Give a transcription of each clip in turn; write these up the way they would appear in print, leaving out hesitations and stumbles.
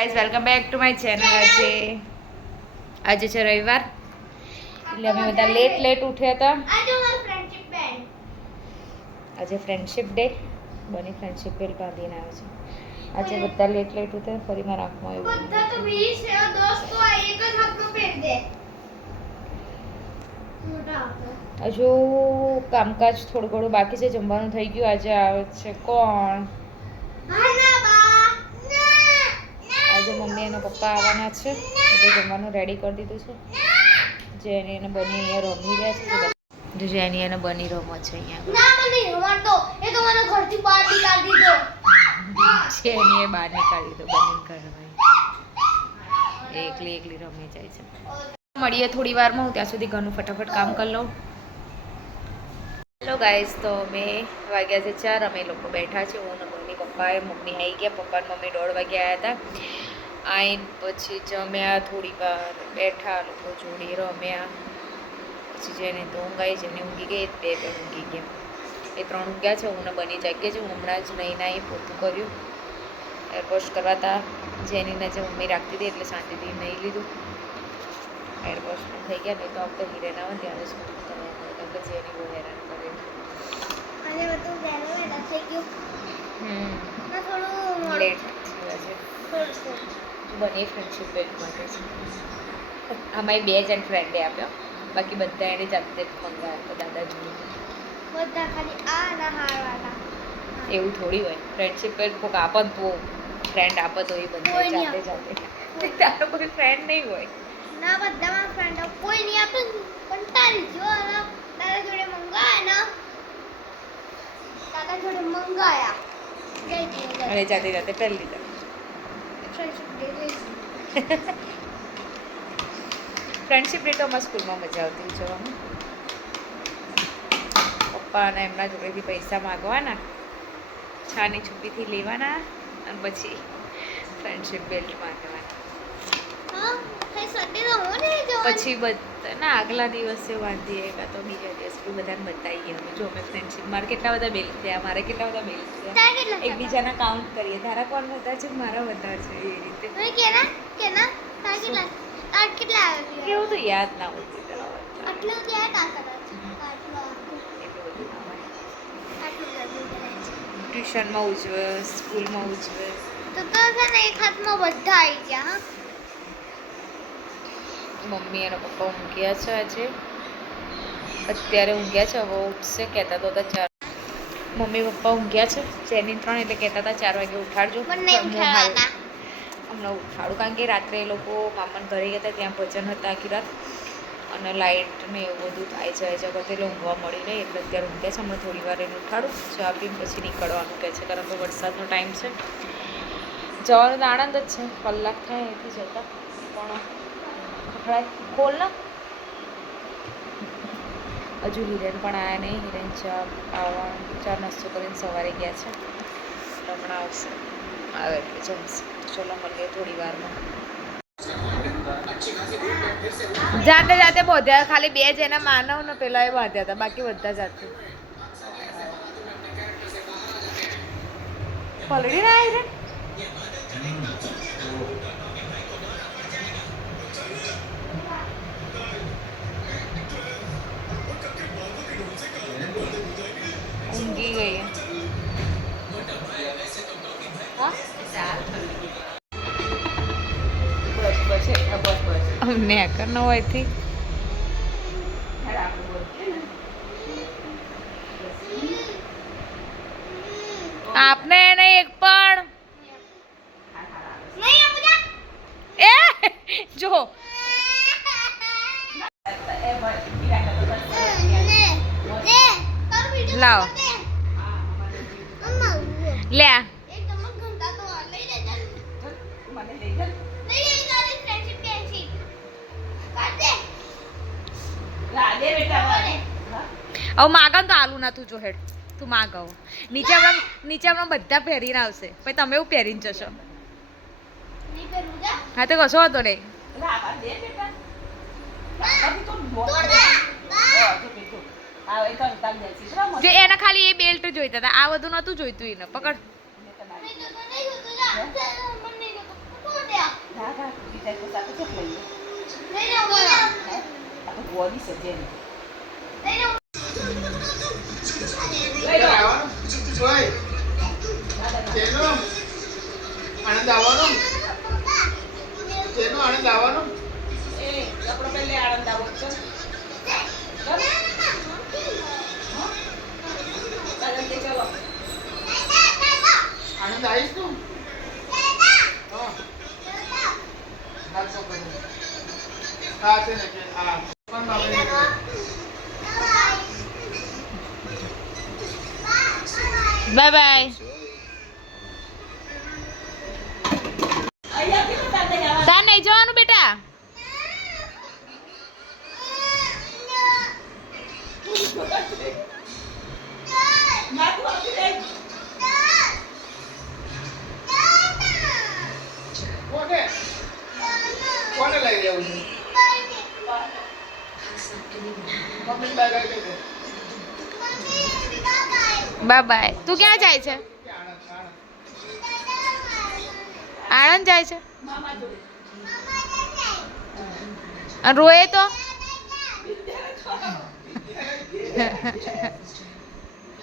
Guys welcome back to my channel. આજે છે રવિવાર, એટલે અમે બધા લેટ ઉઠ્યા હતા. આજે ફ્રેન્ડશિપ ડે, બની ફ્રેન્ડશિપ ડે બાંધીને આવે છે. આજે બધા લેટ ઉઠ્યા. ફરી મારા આંખમાં એવું બધા તો 20 દોસ્તો એક જ હાથમાં પહેર દે. હજુ કામકાજ થોડું ઘણું બાકી છે. જમવાનું થઈ ગયું. આજે આવે છે કોણ? આજે મમ્મી અને પપ્પા આવવાના છે, એટલે જમવાનું રેડી કરી દીધું છે. જેની એને બની અહીંયા રમી રહ્યા છે. જેની એને બની રમો છે અહીંયા. જેની એ બહાર નીકાળી દીધો બની ઘરમાં. એકલી રમી જાય છે. મળીએ થોડી વારમાં. હું ત્યાં સુધી ઘરનું ફટાફટ કામ કરી લઉં. હેલો ગાઈઝ, તો 2 વાગ્યા છે 4. અમે લોકો બેઠા છે. હું અને મમ્મી પપ્પાએ. મમ્મી આવી ગયા, પપ્પા અને મમ્મી 1:30 વાગે આવ્યા હતા. આવીને પછી જમ્યા, થોડી વાર બેઠા, લોકો જોડે રમ્યા. પછી જેને તો ઊંઘાઈ, જેને ઊંઘી ગઈ, 2 ઊંઘી ગયા. એ 3 ઊંઘ્યા છે. હું બની જાગી છે. હું હમણાં જ નહીં નાહી પોતું કર્યું, એરવોશ કરવા હતા. જેનીને જે મમ્મી રાખતી હતી એટલે શાંતિથી નહીં લીધું. એરવોશ પણ થઈ ગયા. નહીં તો આપણે હિરેન આવે ત્યારે જ કરવા પડે, કેમ કે જેની બહુ હેરાન કરે. લેટ થયું છે. બની ફ્રેન્ડશિપ બેલ્ટ માટે છે. આમાં 2 જણ ફ્રેન્ડે આપ્યો, બાકી બધા એને જાતે મંગાવ્યા હતા દાદાજી. બધા ખાલી આ ના હારવાના. એવું થોડી હોય. ફ્રેન્ડશિપ બેલ્ટ કોઈક આપે તો ફ્રેન્ડ આપે તો એ બધા જાતે. તારો કોઈ ફ્રેન્ડ નહીં હોય ના. બધામાં ફ્રેન્ડ કોઈ નહીં આપે, પણ તારી જો તારા જોડે મંગાયા અને જાતે પહેરી લીધા. ફ્રેન્ડશિપ ડે તો અમારા સ્કૂલમાં મજા આવતી જોવામાં. પપ્પા અને એમના જોડેથી પૈસા માગવાના, છાની છુપીથી લેવાના, અને પછી ફ્રેન્ડશિપ બેલ્ટ માંગવાના. પછી ના આગલા દિવસે બાંધીએ, કાં તો બીજા દિવસે બધાને બતાવીએ. અમે જો અમે ફ્રેન્ડશિપ, મારે કેટલા બધા બેલ્ટ થયા, મારે કેટલા બધા બેલ્ટ થયા, એકબીજાના કાઉન્ટ કરીએ. તારા કોણ વધારે છે, મારા વધારે છે, એ રીતે. કેવું તો યાદ ના હોય. ટ્યુશનમાં ઉજવે, સ્કૂલમાં ઉજવે. તો છે ને એક હાથમાં બધા આવી ગયા. મમ્મી અને પપ્પા ઊંઘ્યા છે. આજે અત્યારે ઊંઘ્યા છે. હવે ઉઠશે. કહેતા તો હતા 4. મમ્મી પપ્પા ઊંઘ્યા છે. જેની 3 એટલે કહેતા હતા 4 વાગે ઉઠાડજો. હમણાં ઉઠાડું, કારણ કે રાત્રે એ લોકો મામાના ઘરે ગયા હતા, ત્યાં ભજન હતા આખી રાત, અને લાઇટ ને એવું બધું થાય છે વખતે એટલે ઊંઘવા મળી નહીં. એટલે અત્યારે ઊંઘ્યા છે. હમણાં થોડી વાર એને ઉઠાડું, ચા પીને પછી નીકળવાનું કહે છે, કારણ કે વરસાદનો ટાઈમ છે. જવાનો તો આનંદ જ છે, કલાક થાય અહીંથી જતા. પણ ખોલ ને. હજુ હિરેન પણ આવ્યા નહીં. હિરેન ચા નાસ્તો કરીને સવારે ગયા છે. હમણાં આવશે, આવે એટલે જમશે. ચલો મળીએ થોડી વારમાં. જાતે બોધ્યા. ખાલી 2 જ એના માનવ ને પેલા એ બાંધ્યા હતા, બાકી બધા જાતે. પલડી ના આવી રે. ઊંઘી ગઈ. અમને આકર ન હોયથી આપને નહીં એક પણ એ જો લાવ લે. હવે માગા તો આલુ ના. તું જો હેડ, તું માગ. નીચે હમણાં બધા પહેરીને આવશે, પછી તમે એવું પહેરીને જશો. હા તો કશો હતો નહીં. જે એના ખાલી એ બેલ્ટ જોઈતા હતા, આ બધું નતું જોઈતું. એને પકડ. આનંદ આવવાનો આનંદ આવીશ તું હા છે ને કે હા પણ બાય બાય. તાર નહીં જવાનું બેટા. કોને લઈ જવું છે મમ્મી બાય કરી દે બાય બાય. તું ક્યાં જાય છે? આણંદ જાય છે. અને રોએ તો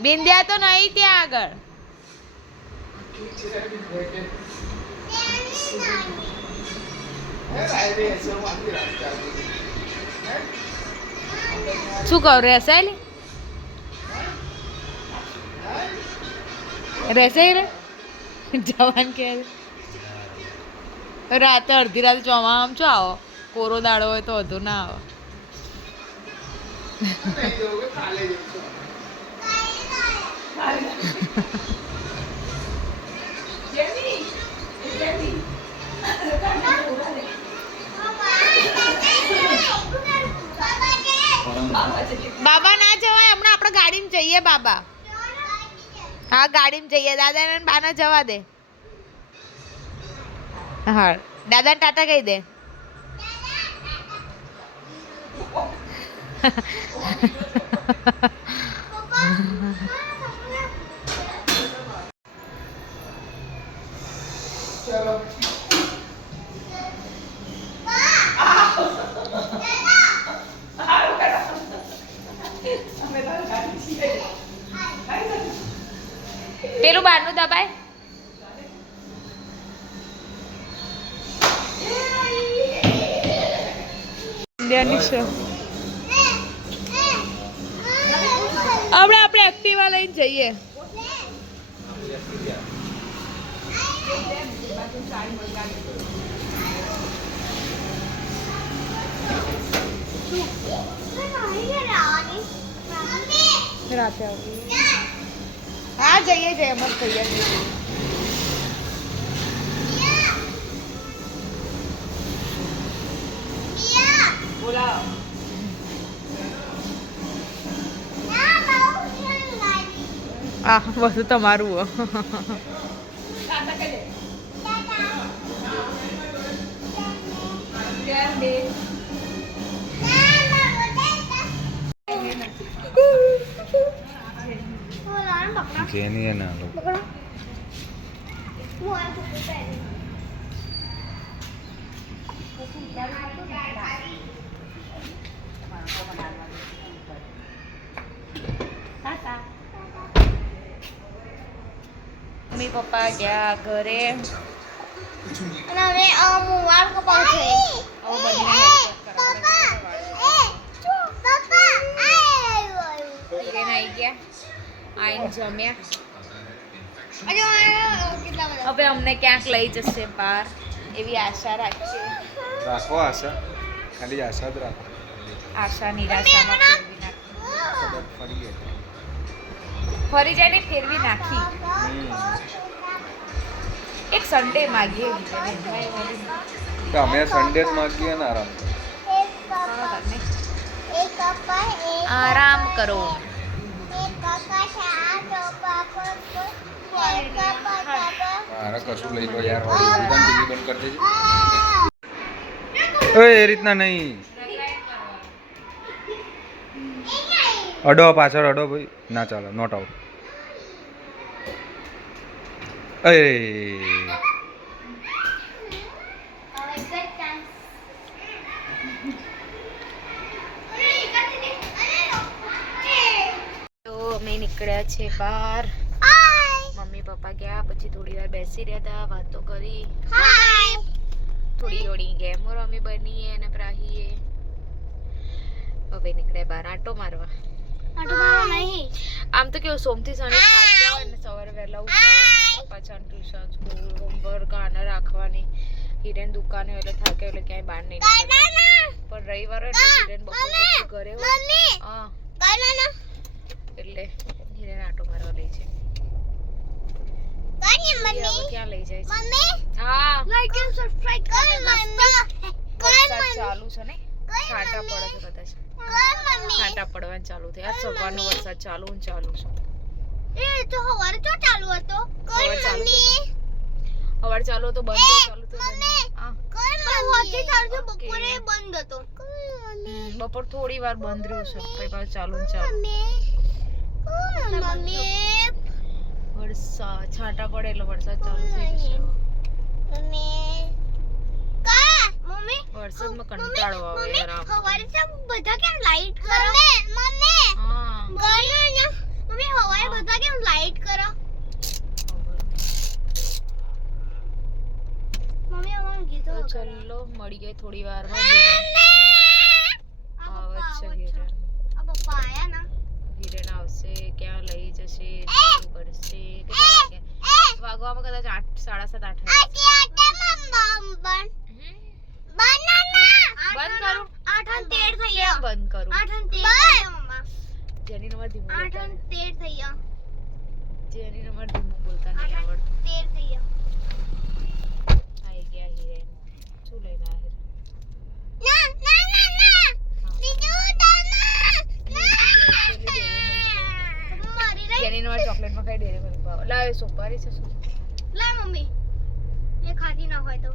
બિંદ્યા તો નહીં ત્યાં આગળ. શું કહું રહેશે રહેશે રે જવાન કે રાતે અડધી રાતે ચોમા આમ છો આવો કોરો દાડો હોય તો વધુ ના આવો. બાબા ના જવાય હમણાં આપણે ગાડીમાં જઈએ બાબા. હા ગાડીમાં જઈએ. દાદા ને બાના જવા દે. હા દાદા ને ટાટા કહી દે. ચલો પેલું બહારનું દબાય. આપણે એક્ટિવા લઈને જઈએ. રાતે આવીએ. હા જઈએ જઈએ મસ્ત જઈએ. આ બધું તમારું હો. જેની ના લો મમ્મી પપ્પા ગયા ઘરે. અને હવે હું વાળ કપાવ છે. હવે બંને આવી ગયા. આઈને જમ્યા. હવે અમને ક્યાંક લઈ જશે બહાર એવી આશા રાખીએ. રાખો આશા, ખાલી આશા જ રાખો. આશા નિરાશામાં ફેરવી નાખી. ફરીએ ફરી જાય ને ફેરવી નાખી. એક સન્ડે માગીએ. તો અમે સન્ડે જ માગીએ ને આરામ. આરામ કરો. મારે કશું લઈ લો યાર. દુકાન ટીવી બંધ કરી દેજે. ઓય એ રીતના નહીં. અડો પાછળ અડો ભાઈ. ના ચાલો નોટ આઉટ. એ તો અમે નીકળ્યા છે બહાર. મમ્મી પપ્પા ગયા, પછી થોડી વાર બેસી રહ્યા હતા, વાતો કરી, થોડી થોડી ગેમો રમી બનીએ અને પ્રાહીએ. હવે નીકળ્યા બહાર આટો મારવા. આમ તો કેવું સોમથી શનિ થાક્યા હોય ને સવારે વહેલા ઉઠો, પાછા ટ્યુશન સ્કૂલ હોમવર્ક આને રાખવાની. હિરેન દુકાને એટલે થાકે એટલે ક્યાંય બહાર નહીં નીકળતા. પણ રવિવાર હોય એટલે હિરેન બપોર પછી ઘરે હોય. હા એટલે હિરેન આટો મારવા લઈ છે. ક્યાં લઈ જાય છે? હા વરસાદ ચાલુ છે ને, છાંટા પડે છે કદાચ. છાંટા પડવાનું ચાલુ થયા. આજ સવારનો વરસાદ ચાલુ ને ચાલુ છે. સવાર ચાલુ હતો બંધ ચાલુ થયો. બપોર થોડી વાર બંધ રહ્યું છે, પછી પાછું ચાલુ ને ચાલુ. વરસાદ છાંટા પડે એટલે વરસાદ ચાલુ થઈ જશે. વરસાદમાં કંટાળો આવે યાર. બધા કેમ લાઈટ કરો? હા મમ્મી હવારે બધા કેમ લાઈટ કરો? મમ્મી અમારું ગીતો તો ચલો મળીએ થોડી વારમાં. આવે છે હિરેન. આ પપ્પા આયા ના હિરેન આવશે, ક્યાં લઈ જશે, શું કરશે. કેટલા વાગે વાગવામાં? કદાચ 8, 7:30, 8 બંધ કરું. 8:13 થઈ કેમ ગયા. બંધ કરું? 8:13 થઈ ગયા મમ્મા. જેની નંબર ધીમું બોલતા 8:13 થઈ ગયા. જેની નંબર ધીમું બોલતા નહીં આવડતું. 8:13 થઈ ગયા. આઈ ગયા હિરેન. શું લઈને આવ્યા? ના બીજું જેની નંબર ચોકલેટમાં ખાઈ ડેરી મિલ્ક ભાવ. લાવે સોપારી છે શું? લા મમ્મી એ ખાધી ના હોય તો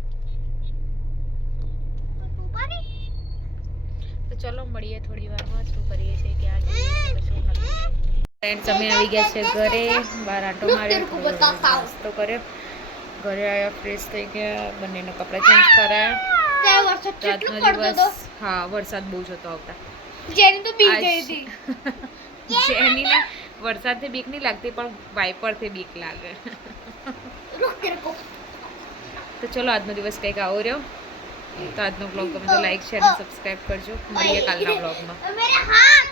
સુપારી. તો ચલો મળીએ થોડી વારમાં. શું કરીએ છીએ, ક્યાં જઈએ છીએ, શું નથી. ફ્રેન્ડ્સ અમે આવી ગયા છે ઘરે. બહાર આંટો માર્યો, નાસ્તો કર્યો, ઘરે આવ્યા, ફ્રેશ થઈ ગયા, બંનેના કપડાં ચેન્જ કરાયા. ત્યાં વરસાદ કેટલો આજનો પડતો હતો. દિવસ હા વરસાદ બહુ જ હતો આવતા. જેની તો બીક આજ- ગઈ હતી. જેનીને વરસાદથી બીક નહીં લાગતી, પણ વાઇપરથી બીક લાગે. रुक तेरे को તો ચલો આજનો દિવસ કંઈક આવો રહ્યો. તો આજનો બ્લોગ ગમે તો લાઈક શેર અને સબસ્ક્રાઇબ કરજો. મળીએ કાલના બ્લોગમાં. मेरे हाथ